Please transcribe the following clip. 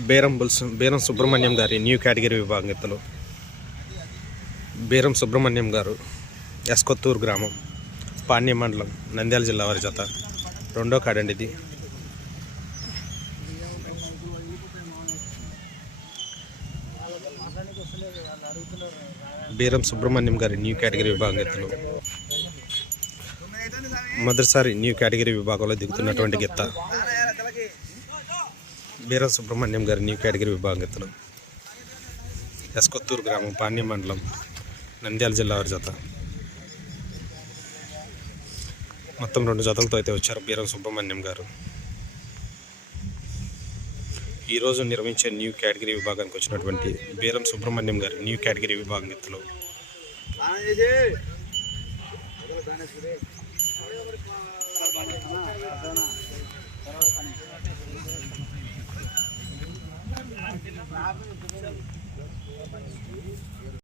బేరం సుబ్రహ్మణ్యం గారి new category విభాగం ఎత్తులు. బేరం సుబ్రహ్మణ్యం గారు ఎస్కొత్తూరు గ్రామం, పాణ్యం మండలం, నంద్యాల జిల్లా వారి జత. రెండో కాడండి ఇది. బేరం సుబ్రహ్మణ్యం గారి న్యూ కేటగిరీ విభాగం ఎత్తులు. మొదటిసారి న్యూ కేటగిరీ విభాగంలో దిగుతున్నటువంటి గిత్త. బేరం సుబ్రహ్మణ్యం గారి న్యూ కేటగిరీ విభాగం ఎత్తులు. ఎస్కొత్తూరు గ్రామం, పాణ్యం మండలం, నంద్యాల జిల్లా వారి జత. మొత్తం 2 జతలతో అయితే వచ్చారు బేరం సుబ్రహ్మణ్యం గారు. ఈరోజు నిర్వహించే న్యూ కేటగిరీ విభాగానికి వచ్చినటువంటి బేరం సుబ్రహ్మణ్యం గారి న్యూ కేటగిరీ విభాగం ఎత్తులు.